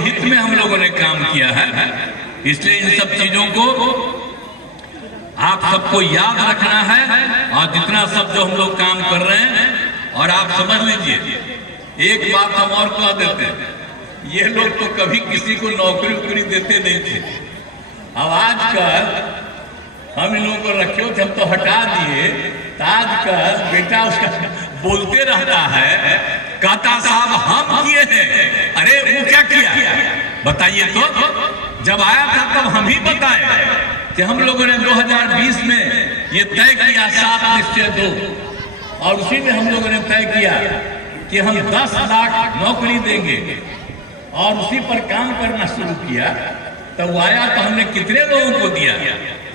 हित में हम लोगों ने काम किया है। इसलिए इन सब चीजों को आप सबको याद रखना है और जितना सब जो हम लोग काम कर रहे हैं, और आप समझ लीजिए एक बात हम और कह देते हैं, ये लोग तो कभी किसी को नौकरी उकरी देते नहीं थे। अब आजकल हम इन लोगों को रखे थे, हम तो हटा दिए। तो आजकल बेटा उसका बोलते रहता है, कहता साहब हम किए हैं। अरे वो क्या किया बताइए तो। जब आया था तब हम ही बताए कि हम लोगों ने 2020 में ये तय किया 7 निश्चय 2, और उसी में हम लोगों ने तय किया कि हम 10 लाख नौकरी देंगे, और उसी पर काम करना शुरू किया। तब वो आया तो हमने कितने लोगों को दिया?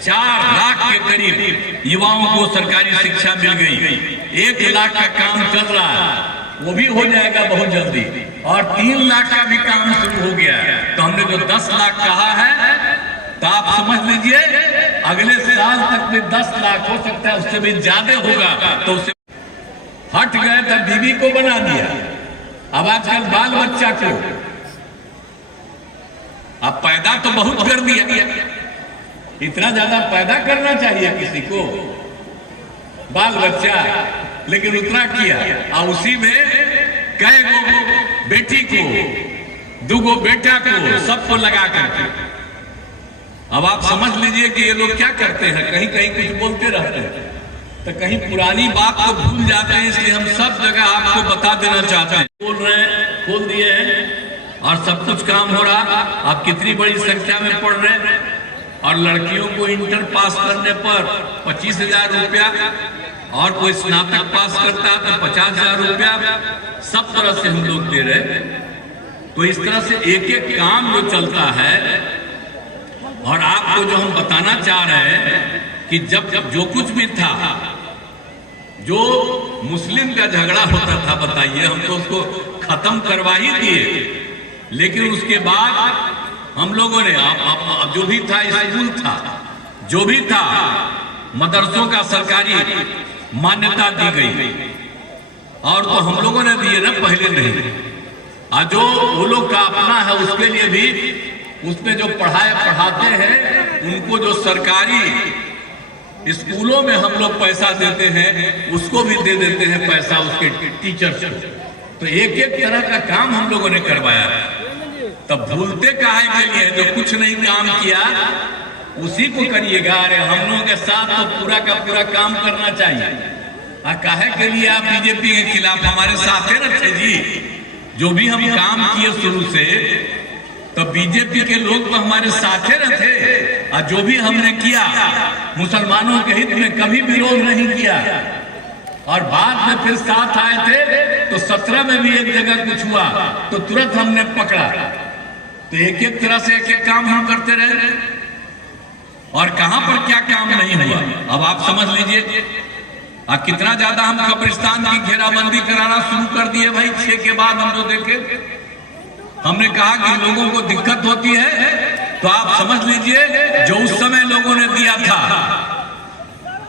4 लाख के करीब युवाओं को सरकारी शिक्षा मिल गई। 1 लाख का काम चल रहा है, वो भी हो जाएगा बहुत जल्दी, और 3 लाख का भी काम शुरू हो गया। तो हमने जो 10 लाख कहा है, तो आप समझ लीजिए अगले साल तक में 10 लाख हो सकता है, उससे भी ज्यादा होगा। तो उससे हट गए तो बीवी को बना दिया। अब आजकल बाल बच्चा को अब पैदा तो बहुत कर दिया, इतना ज्यादा पैदा करना चाहिए किसी को बाल बच्चा, लेकिन उतना किया। और उसी में कई गो बेटी को, 2 गो बेटा को, सबको लगा करके। अब आप समझ लीजिए कि ये लोग क्या करते हैं, कहीं कहीं कुछ बोलते रहते हैं तो कहीं पुरानी बात को भूल जाते हैं। इसलिए हम सब जगह आपको बता देना चाहते हैं। बोल रहे हैं, खोल दिए हैं और सब कुछ काम हो रहा। आप कितनी बड़ी संख्या में पढ़ रहे हैं, और लड़कियों को इंटर पास करने पर 25,000 रुपया, और कोई स्नातक पास करता है तो 50,000 रुपया, सब तरह से हम लोग दे रहे। तो इस तरह से एक एक काम जो चलता है। और आपको जो हम बताना चाह रहे हैं कि जब जो कुछ भी था, जो मुस्लिम का झगड़ा होता था, बताइए, हम तो उसको खत्म करवा ही दिए। लेकिन उसके बाद हम लोगों ने जो भी था, स्कूल था, जो भी था, मदरसों का सरकारी मान्यता दी गई, और तो हम लोगों ने दिए ना, पहले नहीं। और जो वो लोग का अपना है, उसके लिए भी उसमें जो पढ़ाते हैं, उनको जो सरकारी स्कूलों में हम लोग पैसा देते हैं, उसको भी दे देते हैं पैसा उसके टीचर्स को। तो एक एक तरह का काम हम लोगों ने करवाया। तब भूलते काहे के लिए? जो कुछ नहीं काम किया उसी को करिएगा। अरे हम लोगों के साथ तो पूरा का पूरा काम करना चाहिए। काहे के लिए आप बीजेपी के खिलाफ? हमारे साथ है ना थे जी, जो भी हम काम किए शुरू से, तो बीजेपी के लोग तो हमारे साथ रहते। और जो भी हमने किया मुसलमानों के हित में कभी विरोध नहीं किया। और बाद में फिर साथ आए थे तो 17 में भी एक जगह कुछ हुआ तो तुरंत हमने पकड़ा। तो एक एक तरह से एक एक काम हम करते रहे, और कहां पर क्या काम नहीं हुआ अब आप समझ लीजिए। कितना ज्यादा हम कब्रिस्तान की घेराबंदी कराना शुरू कर दिए भाई। 6 के बाद हम जो देखे, हमने कहा कि लोगों को दिक्कत होती है, तो आप समझ लीजिए जो उस समय लोगों ने दिया था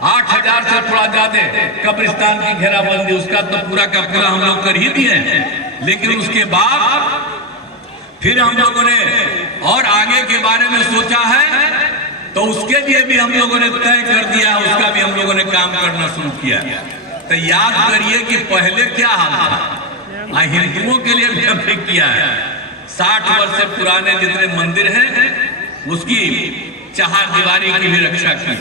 8,000 से थोड़ा ज्यादा कब्रिस्तान की घेराबंदी, उसका तो पूरा का पूरा हम लोग कर ही दिए। लेकिन उसके बाद फिर हम लोगों ने और आगे के बारे में सोचा है, तो उसके लिए भी हम लोगों ने तय कर दिया, उसका भी हम लोगों ने काम करना शुरू किया। तो याद करिए कि पहले क्या हाल था। हिंदुओं के लिए भी हमने किया है। 60 वर्ष से पुराने जितने मंदिर हैं, उसकी चहारदीवारी की भी रक्षा की।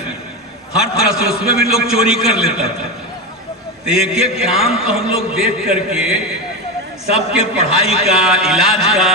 हर तरह से उसमें भी लोग चोरी कर लेता था। तो एक एक काम तो हम लोग देख करके सबके पढ़ाई का, इलाज का,